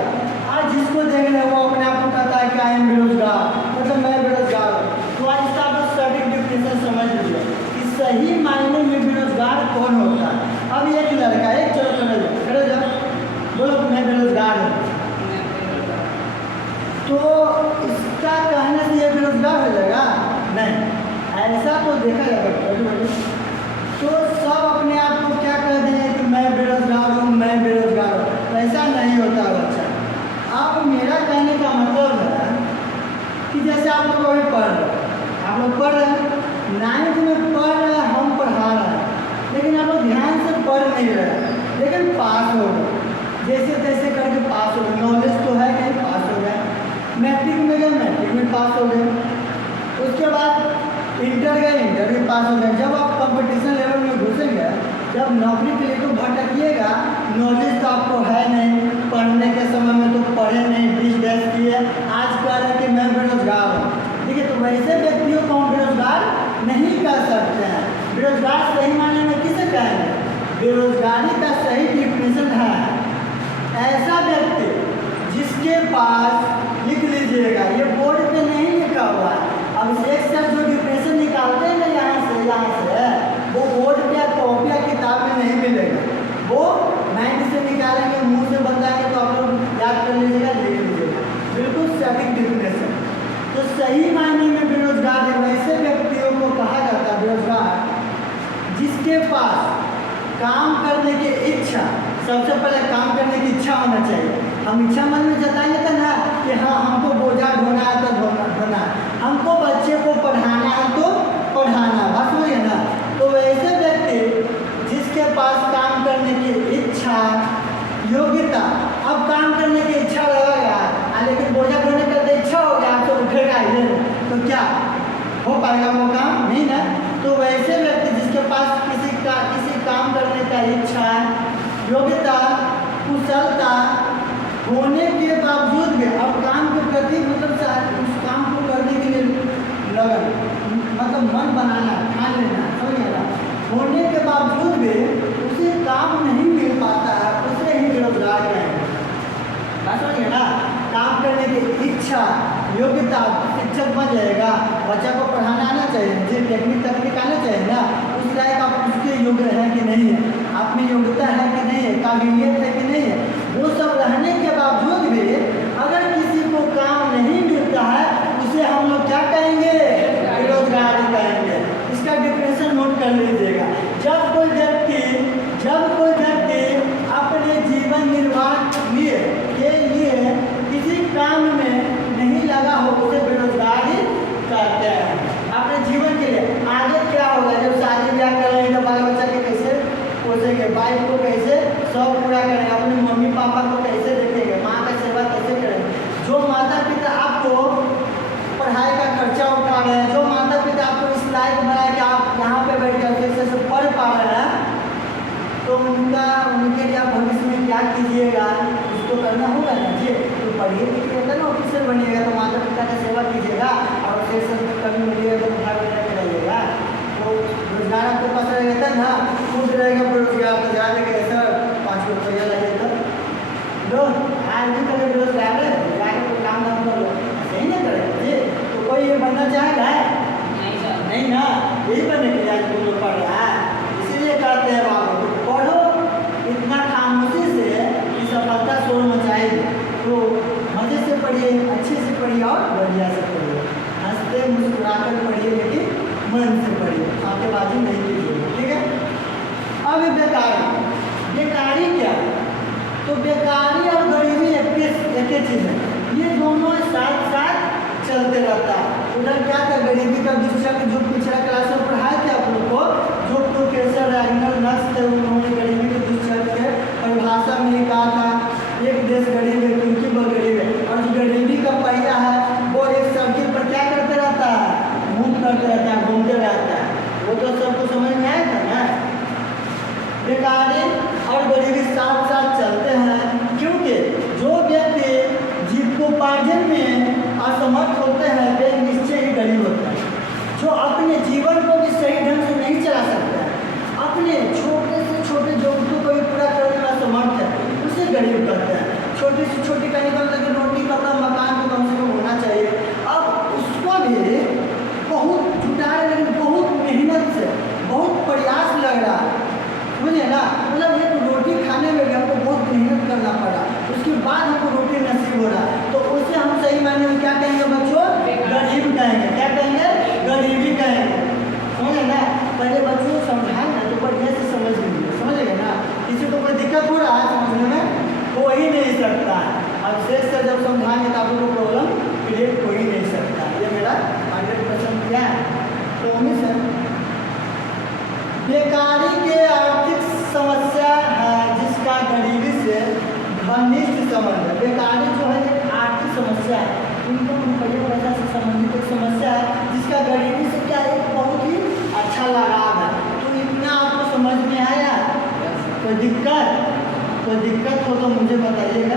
क्या? आज जिसको देख रहे हैं वो अपने आप को कहता है कि आई एम बेरोजगार, मतलब मैं बेरोजगार हूँ। तो आज इसका आप सटीक डिफिनेशन समझ लीजिए कि सही मायने में बेरोजगार कौन होता है। अब एक लड़का एक चलो खड़े जाओ बोलो मैं बेरोजगार हूँ, तो इसका कहने से ये बेरोजगार हो जाएगा? नहीं, ऐसा तो देखा जाएगा। तो सब अपने आप को क्या कह देंगे कि मैं बेरोजगार हूँ, मैं बेरोजगार हूँ। ऐसा नहीं होता बच्चा। अब मेरा कहने का मतलब है कि जैसे आप लोग अभी पढ़ रहे हैं, आप लोग पढ़ रहे हैं, 9th में पढ़ रहे हैं, हम पढ़ा रहे हैं, लेकिन आप लोग ध्यान से पढ़ नहीं रहे, लेकिन पास हो गए, जैसे तैसे करके पास हो गए। नॉलेज तो है नहीं, पास हो गए। मैट्रिक में गए, मैट्रिक में पास हो गए। उसके बाद इंटर गए, इंटर में पास हो गए। जब आप कंपटीशन लेवल में घुसेंगे, जब नौकरी के लिए तो भटकिएगा, नॉलेज तो आपको है नहीं, पढ़ने के समय में तो पढ़े नहीं, 20 किए, आज कह रहे कि मैं बेरोजगार हूँ। ठीक है, तो वैसे व्यक्तियों को हम बेरोजगार नहीं कर सकते हैं। बेरोजगार सही मायने में किसे कहेंगे? बेरोजगारी का सही डिफिनेशन है ऐसा व्यक्ति जिसके पास, लिख लीजिएगा, ये बोर्ड पे नहीं लिखा हुआ है। अब एक सर जो डिफिनेशन निकालते हैं ना यहाँ से वो बोर्ड पे या कॉपी या किताब में नहीं मिलेगा, वो माइंड से निकालेंगे, मुंह से बताएंगे, तो आप लोग याद कर लीजिएगा, लिख लीजिएगा, बिल्कुल सटीक डिफिनेशन। तो सही मायने में बेरोजगार है वैसे व्यक्तियों को कहा जाता है बेरोजगार जिसके पास काम करने की इच्छा, सबसे पहले काम करने की इच्छा होना चाहिए। हम इच्छा मन में जताएंगे तो ना कि हाँ हमको बोझा ढोना है तो ढोना, हमको बच्चे को पढ़ाना है तो पढ़ाना, बात समझिए ना। तो वैसे व्यक्ति जिसके पास काम करने की इच्छा, योग्यता, अब काम करने की इच्छा लगेगा लेकिन बोझा ढोने का तो इच्छा हो गया, तो उठेगा ही तो क्या हो पाएगा वो काम? नहीं ना। तो वैसे व्यक्ति जिसके पास किसी काम करने का इच्छा, योग्यता, कुशलता होने के बावजूद भी, अब काम के प्रति मतलब उस काम को करने के लिए लगन, मतलब मन बनाना, ठान लेना, समझिएगा, होने के बावजूद भी उसे काम नहीं मिल पाता है, उसे ही बेरोजगार कहेंगे। समझिए ना, काम करने की इच्छा, योग्यता, शिक्षक बन जाएगा, बच्चा को पढ़ाना आना चाहिए, मुझे तकनीक आना चाहिए ना, उस लायक आप उसके योग्य है कि नहीं है, आप में योग्यता है कि नहीं है, काबिलियत है कि नहीं है, वो सब रहने के बावजूद भी अगर किसी को काम नहीं मिलता है उसे हम लोग क्या कहेंगे? बेरोजगारी कहेंगे। इसका डिफिनेशन नोट कर लीजिएगा। जब कोई व्यक्ति अपने जीवन निर्वाह के लिए किसी काम में नहीं लगा हो उसे बेरोजगारी कहते हैं। अपने जीवन के लिए आगे क्या होगा? जब शादी ब्याह कर रहे हैं तो बाल बच्चा के कैसे पोसेंगे, वाइफ को कैसे शौक पूरा करेंगे, अपने मम्मी पापा को कैसे देखेंगे, माँ का सेवा कैसे करेंगे। जो माता पिता आपको पढ़ाई का खर्चा उठा रहे हैं, जो माता पिता आपको इस लायक बनाए कि आप यहाँ पे बैठ कर कैसे से पढ़ पा रहे हैं, तो उनके लिए आप भविष्य में क्या कीजिएगा, उसको करना होगा ना जी। तो पढ़िए लिखिएगा ना, ऑफिसर बनिएगा तो माता पिता का सेवा कीजिएगा, और फिर से कभी मिलिएगा तो उठा के रहिएगा। तो रोजगार आपके पास रहेगा ना, खुद रहेगा बेरोजगार, तो जा देगा सर 5 रुपया लाइए तो लो, आज भी कभी बेरोजगार है, जाके कोई काम ना करो, सही नहीं करेगा जी। तो कोई ये बनना चाहेगा? नहीं ना, यही बनने के लिए आज तुम लोग पढ़ रहा है। इसीलिए कहते हैं बाबू पढ़ो इतना खामोशी से कि सफलता शोर मचाएगी। तो मज़े से पढ़िए, अच्छे से पढ़िए और बढ़िया से पढ़िए, हंसते मुस्कुराकर पढ़िए, लेकिन मन से पढ़िए, आपकेबाजी नहीं कीजिए, ठीक है। अब बेकारी क्या? तो बेकारी और गरीबी एक ही चीज़ है, ये दोनों साथ साथ चलते रहता है। उधर क्या था, गरीबी का दुष्चक्र जो पिछला क्लास में पढ़ाए थे आप लोग को, जो प्रोफेसर रैगनर नक्स थे, उन्होंने गरीबी के दुष्चक्र के परिभाषा में कहा था, एक देश गरीब है क्योंकि वह गरीब है। और जो गरीबी का पहिया है वो एक सर्किल पर क्या करते रहता है? मूव करते रहता है, घूमते रहता है। वो तो सबको समझ में आया था ना। बेकारी और गरीबी साथ साथ चलते हैं, क्योंकि जो व्यक्ति जीविकोपार्जन में असमर्थ होते हैं वे निश्चय ही गरीब होते हैं। जो अपने जीवन को भी सही ढंग से नहीं चला सकते हैं, अपने छोटे से छोटे जरूरतों को भी पूरा करने में असमर्थ है, उसे गरीब कहते हैं। छोटी से छोटी संबंध है। बेकारी जो है एक आर्थिक समस्या है, इनकम रुपये पैसा से संबंधित एक समस्या है जिसका गरीबी से क्या एक बहुत ही अच्छा लगाव है। तो इतना आपको समझ में आया? कोई दिक्कत हो तो मुझे बताइएगा।